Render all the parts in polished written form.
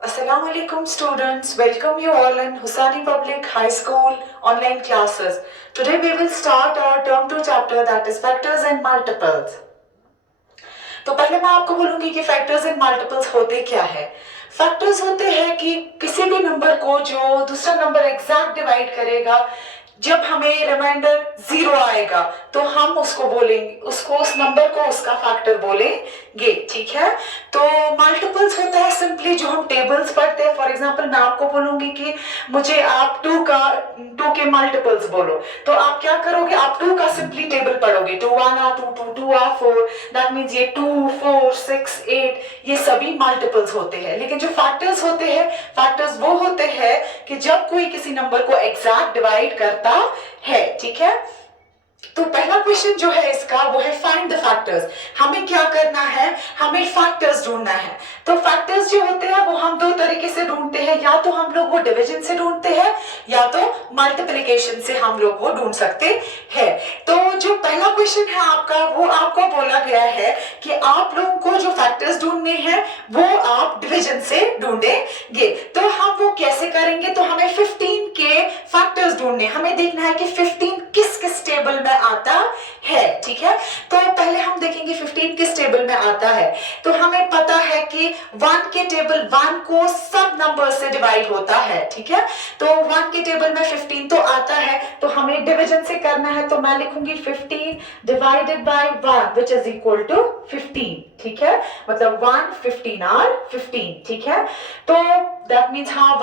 Assalamu alaikum students, welcome you all in Husani Public High School online classes. Today we will start our term 2 chapter that is factors and multiples. तो पहले मैं आपको बोलूंगी कि factors and multiples होते क्या है। Factors होते हैं कि किसी भी नंबर को जो दूसरा नंबर एग्जैक्ट डिवाइड करेगा, जब हमें रिमाइंडर 0 आएगा तो हम उसको बोलेंगे, उसको उस नंबर को उसका फैक्टर बोलेंगे, ठीक है। तो मल्टीपल्स होता है सिंपली जो हम टेबल्स पढ़ते हैं। फॉर एग्जांपल मैं आपको बोलूंगी कि मुझे आप 2 के मल्टीपल्स बोलो, तो आप क्या करोगे, आप 2 का सिंपली टेबल पढ़ोगे। 2 1 आ 2 2 आ 4, दैट मींस ये 2 4 6 8 ये सभी मल्टीपल्स होते हैं। लेकिन जो फैक्टर्स होते हैं, फैक्टर्स वो होते हैं कि जब कोई किसी नंबर को एग्जैक्ट डिवाइड करता है, ठीक है। तो पहला क्वेश्चन जो है इसका वो है फाइंड द फैक्टर्स। हमें क्या करना है, हमें फैक्टर्स ढूंढना है। तो फैक्टर्स जो होते हैं वो हम दो तरीके से ढूंढते हैं, या तो हम लोग वो डिवीजन से ढूंढते हैं या तो मल्टीप्लिकेशन से हम लोग वो ढूंढ सकते हैं। तो जो पहला क्वेश्चन है आपका, वो आपको बोला गया है कि आप लोगों को जो फैक्टर्स ढूंढने हैं वो आप डिवीजन से ढूंढेंगे। तो हम वो कैसे करेंगे, तो हमें 15 के फैक्टर्स ढूंढने, हमें देखना है कि 15 किस किस टेबल में आता है, ठीक है। तो पहले हम देखेंगे 15 किस टेबल में आता है। तो हमें पता है कि 1 के टेबल 1 को सब नंबर से डिवाइड होता है, ठीक है। तो 1 के टेबल में 15 तो आता है, तो हमें डिवीजन से करना है। तो मैं लिखूंगी 15 divided by 1 which is equal to 15, ठीक है। मतलब 1 15 और 15, ठीक है। तो दैट मींस हाँ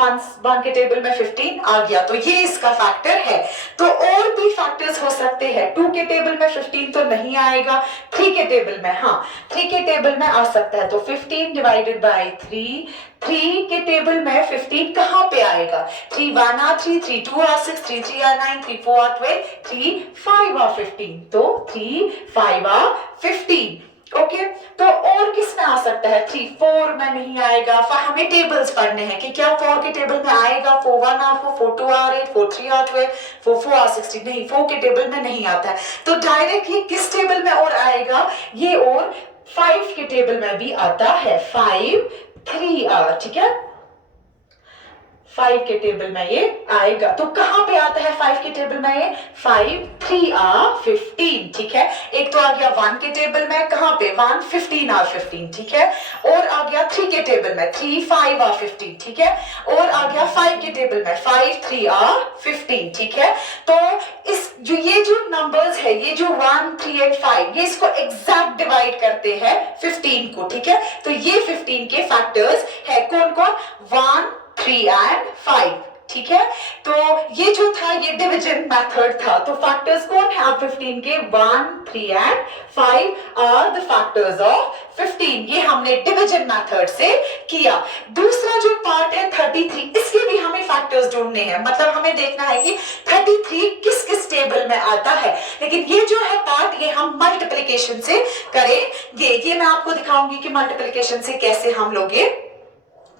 1 के टेबल में 15 आ गया, तो ये इसका फैक्टर है। तो और भी फैक्टर्स हो सकते हैं। 2 के टेबल में 15 तो नहीं आएगा, 3 के टेबल में, हाँ 3 के टेबल में आ सकता है। तो 15 डिवाइडेड बाय 3 के टेबल में 15 कहां पे आएगा, 3 1 आ 3 3 2 आ 6 3 3 आ 9 3 4 आ 12 3 5 आ 15, तो 3 5 आ 15, ओके। तो और किस में आ सकता है, 3 4 में नहीं आएगा। हमें टेबल्स पढ़ने हैं कि क्या 4 के टेबल में आएगा, 4 1 आ 4 4 2 आ 8 4 3 आ 12 4 4 आ 16, नहीं 4 के टेबल में नहीं आता है। तो डायरेक्ट ये किस टेबल में और आएगा, ये और 5 के टेबल में भी आता है, 5 3 आ, ठीक है। 5 के टेबल में ये आएगा। तो कहां पे आता है 5 के टेबल में, ये 5 3 आ 15, ठीक है। एक तो आ गया 1 के टेबल में, कहां पे 1 15 आ 15, ठीक है। और आ गया 3 के टेबल में 3 5 आ 15, ठीक है। और आ गया 5 के टेबल में 5 3 आ 15, ठीक है। तो इस जो ये जो नंबर्स है, ये जो 1 3 एंड 5, ये इसको एग्जैक्ट डिवाइड करते हैं 15 को, ठीक है। तो ये 15 के फैक्टर्स है कौन कौन, 1 3 एंड 5, ठीक है। तो ये जो था ये डिवीजन मेथड था। तो फैक्टर्स कौन है आप 15 के, 1 3 and 5 are the factors of 15। ये हमने डिवीजन मेथड से किया। दूसरा जो पार्ट है 33, इसके भी हमें फैक्टर्स ढूंढने हैं। मतलब हमें देखना है कि 33 किस किस टेबल में आता है। लेकिन ये जो है पार्ट, ये हम मल्टीप्लिकेशन से करेंगे। ये मैं आपको दिखाऊंगी कि मल्टीप्लिकेशन से कैसे हम लोग ये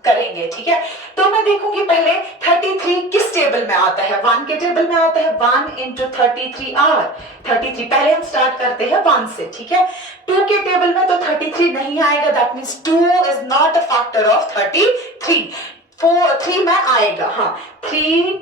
करेंगे, ठीक है। तो मैं देखूंगी पहले 33 किस टेबल में आता है, 1 के टेबल में आता है, 1 इंटू 33 आर 33। पहले हम स्टार्ट करते हैं 1 से, ठीक है। 2 के टेबल में तो 33 नहीं आएगा, that means 2 is not a factor of 33। 3 में आएगा, हाँ 3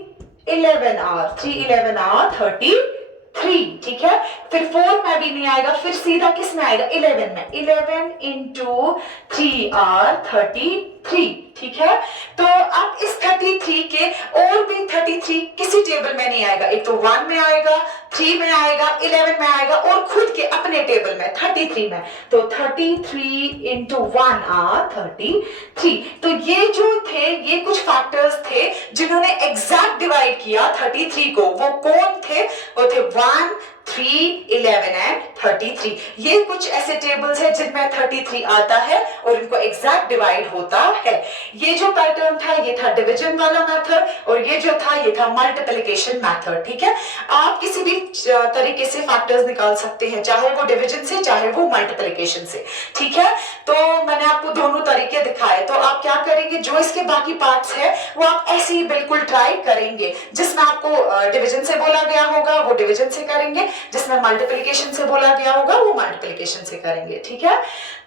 11 आर 3 11 आर 33, ठीक है। फिर 4 में भी नहीं आएगा, फिर सीधा किस में आएगा, 11 में, 11 इंटू 3 आर 33, ठीक है। तो अब इस 33 के और भी 33 किसी टेबल में नहीं आएगा। एक तो 1 में आएगा, 3 में आएगा, 11 में आएगा और खुद के अपने टेबल में 33 में। तो 33 इंटू 1 आर 33। तो ये जो थे, ये कुछ फैक्टर्स थे जिन्होंने एग्जैक्ट डिवाइड किया 33 को। वो कौन थे, वो थे 1 3 11 एंड 33। ये कुछ ऐसे टेबल्स है जिनमें 33 आता है और इनको एग्जैक्ट डिवाइड होता है। ये जो पैटर्न था ये था डिवीजन वाला मेथड, और ये जो था ये था मल्टीप्लिकेशन मेथड, ठीक है। आप किसी भी तरीके से फैक्टर्स निकाल सकते हैं, चाहे वो डिवीजन से चाहे वो मल्टीप्लिकेशन से, ठीक है। तो मैंने आपको दोनों तरीके दिखाए। तो आप क्या करेंगे, जो इसके बाकी पार्ट्स है वो आप ऐसे ही बिल्कुल ट्राई करेंगे। जिसमें आपको डिवीजन से बोला गया होगा वो डिवीजन से करेंगे, जिसमें मल्टीप्लिकेशन से बोला गया होगा वो मल्टीप्लिकेशन से करेंगे, ठीक है।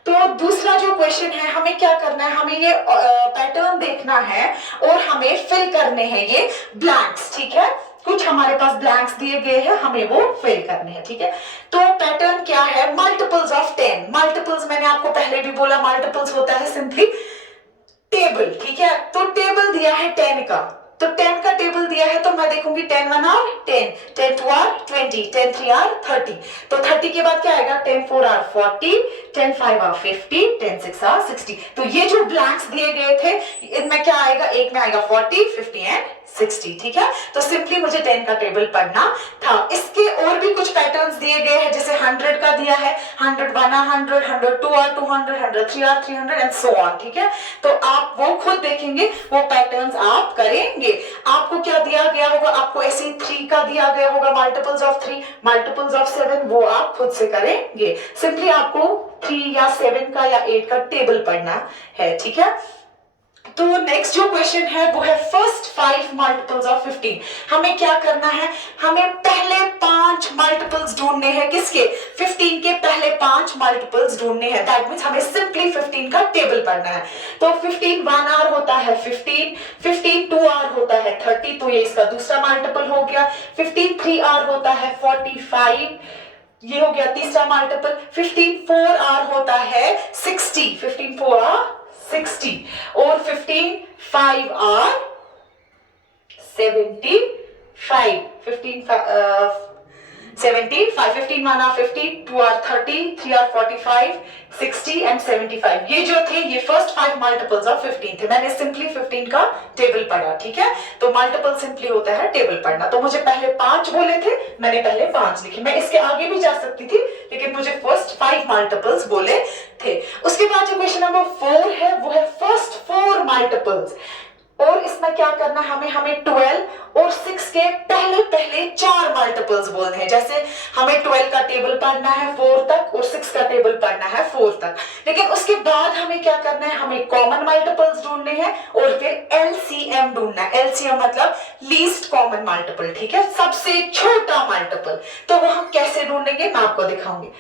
तो दूसरा जो क्वेश्चन है, हमें क्या करना है, हमें ये पैटर्न देखना है और हमें फिल करने हैं ये ब्लैंक्स, ठीक है। कुछ हमारे पास ब्लैंक्स दिए गए हैं, हमें वो फिल करने हैं, ठीक है। तो पैटर्न क्या है, मल्टीपल्स ऑफ 10। मल्टीपल्स मैंने आपको पहले भी बोला, मल्टीपल्स होता है सिंपली टेबल, ठीक है। तो टेबल दिया है 10 का, तो 10 का टेबल दिया है, तो मैं देखूंगी 10 1 आर 10, 10 2 आर 20, 10 3 आर 30। तो 30 के बाद क्या आएगा, 10 4 आर 40, 10 5 आर 50, 10 6 आर 60। तो ये जो ब्लैंक्स दिए गए थे, इनमें क्या आएगा, एक में आएगा 40, 50 एंड 60, ठीक है। तो सिंपली मुझे 10 का टेबल पढ़ना था। इसके और भी कुछ पैटर्न्स दिए गए हैं, जैसे 100 का दिया है, 100 1 are 100, 100 2 are 200, 100 3 are 300 and so on, ठीक है। तो आप वो खुद देखेंगे, वो पैटर्न्स आप करेंगे। आपको क्या दिया गया होगा, आपको ऐसे 3 का दिया गया होगा, मल्टीपल्स ऑफ 3, मल्टीपल्स ऑफ 7, वो आप खुद से करेंगे। सिंपली आपको 3 या 7 का या 8 का टेबल पढ़ना है, ठीक है। तो नेक्स्ट जो क्वेश्चन है वो है फर्स्ट 5 मल्टीपल्स ऑफ 15। हमें क्या करना है, हमें पहले 5 मल्टीपल्स ढूंढने हैं, किसके, 15 के पहले 5 मल्टीपल्स ढूंढने हैं। दैट मींस हमें सिंपली 15 का टेबल पढ़ना है। तो 15 1 आर होता है 15, 15 2 आर होता है 30, तो ये इसका दूसरा मल्टीपल हो गया। 15 3 आर होता है 45, ये हो गया तीसरा मल्टीपल। 15 4 आर होता है 60, 15 4 आर 60, और 15 5 are 75, 15 1 are 50, 2 are 30, 3 are 45, 60 and 75। ये जो थे ये फर्स्ट 5 मल्टीपल्स ऑफ 15 थे। मैंने सिंपली 15 का टेबल पढ़ा, ठीक है। तो मल्टीपल सिंपली होता है टेबल पढ़ना। तो मुझे पहले 5 बोले थे, मैंने पहले 5 लिखे। मैं इसके आगे भी जा सकती थी, लेकिन मुझे फर्स्ट 5 मल्टीपल्स बोले थे। उसके बाद जो क्वेश्चन नंबर 4 है वो है फर्स्ट 4 मल्टीपल्स। और इसमें क्या करना है, हमें 12 और 6 के पहले पहले 4 मल्टीपल्स बोलने हैं। जैसे हमें 12 का टेबल पढ़ना है 4 तक और 6 का टेबल पढ़ना है 4 तक। लेकिन उसके बाद हमें क्या करना है, हमें कॉमन मल्टीपल्स ढूंढने हैं और फिर एलसीएम ढूंढना है। एलसीएम मतलब लीस्ट कॉमन मल्टीपल, ठीक है, सबसे छोटा मल्टीपल। तो वो हम कैसे ढूंढेंगे मैं आपको दिखाऊंगी।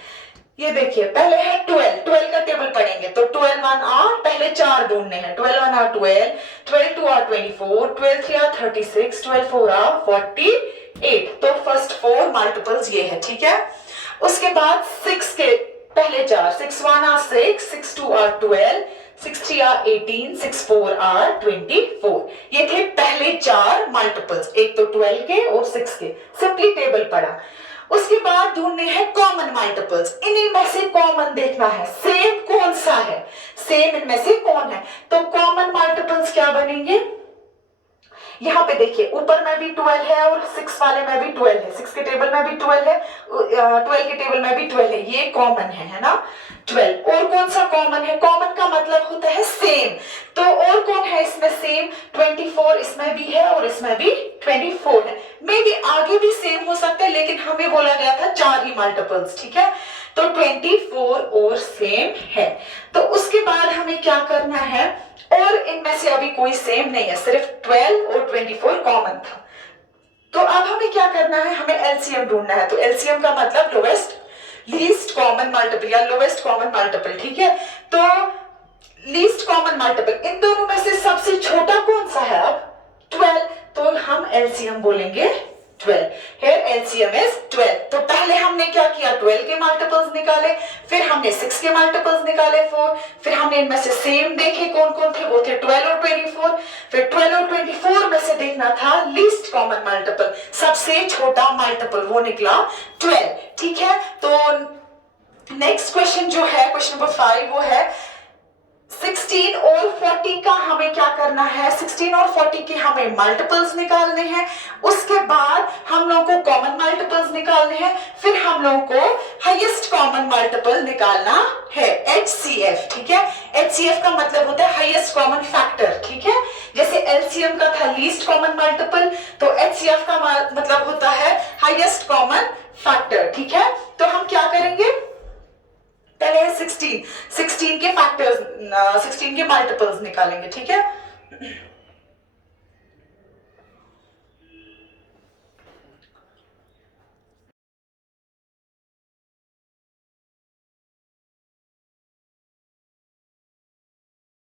ये देखिए, पहले है 12, 12 का टेबल पढ़ेंगे। तो 12 1 आर पहले 4 ढूंढने हैं। 12 1 आर 12, 12 2 आर 24, 12 3 आर 36, 12 4 आर 48। तो फर्स्ट 4 मल्टीपल्स ये है, ठीक है। उसके बाद 6 के पहले 4, 6 1 आर 6, 6 2 आर 12, 6 3 आर 18, 6 4 आर 24। ये थे पहले 4 मल्टीपल्स, एक तो 12 के और 6 के। सिंपली टेबल पढ़ा। उसके बाद ढूंढने हैं कॉमन मल्टीपल्स। इन्हीं में से कॉमन देखना है, सेम कौन सा है, सेम इनमें से कौन है। तो कॉमन मल्टीपल्स क्या बनेंगे, यहाँ पे देखिए ऊपर में भी 12 है और 6 वाले में भी 12 है, 6 के टेबल में भी 12 है, 12 के टेबल में भी 12 है। ये कॉमन है ना 12। और कौन सा कॉमन है, कॉमन का मतलब होता है सेम। तो और कौन है इसमें सेम, 24 इसमें भी है और इसमें भी 24 है। मे भी आगे भी सेम हो सकता है, लेकिन हमें बोला गया था 4 ही मल्टीपल्स, ठीक है। तो 24 और सेम है। तो उसके बाद हमें क्या करना है, और इनमें से अभी कोई सेम नहीं है, सिर्फ 12 और 24 कॉमन था। तो अब हमें क्या करना है, हमें एलसीएम ढूंढना है। तो एलसीएम का मतलब लोएस्ट लीस्ट कॉमन मल्टीपल या लोएस्ट कॉमन मल्टीपल, ठीक है। तो लीस्ट कॉमन मल्टीपल, इन दोनों में से सबसे छोटा कौन सा है, अब 12। तो हम एलसीएम बोलेंगे 12। Here LCM is 12। तो पहले हमने क्या किया, 12 के मल्टीपल्स निकाले, फिर हमने 6 के मल्टीपल्स निकाले 4, फिर हमने इनमें से सेम देखे कौन कौन थे, वो थे 12 और 24। फिर 12 और 24 में से देखना था लीस्ट कॉमन मल्टीपल, सबसे छोटा मल्टीपल, वो निकला 12, ठीक है। तो नेक्स्ट क्वेश्चन जो है, क्वेश्चन नंबर 5, वो है 16 और 40 का हमें क्या करना है, 16 और 40 के हमें मल्टीपल्स निकालने हैं। उसके बाद हम लोगों को कॉमन मल्टीपल्स निकालने हैं, फिर हम लोगों को हाईएस्ट कॉमन मल्टीपल निकालना है, HCF, ठीक है। HCF का मतलब होता है हाईएस्ट कॉमन फैक्टर, ठीक है। जैसे LCM का था लीस्ट कॉमन मल्टीपल, तो HCF का मतलब होता है हाईएस्ट कॉमन फैक्टर, ठीक है। तो हम क्या करेंगे, पहले 16 के फैक्टर्स, 16 के मल्टीपल्स निकालेंगे, ठीक है।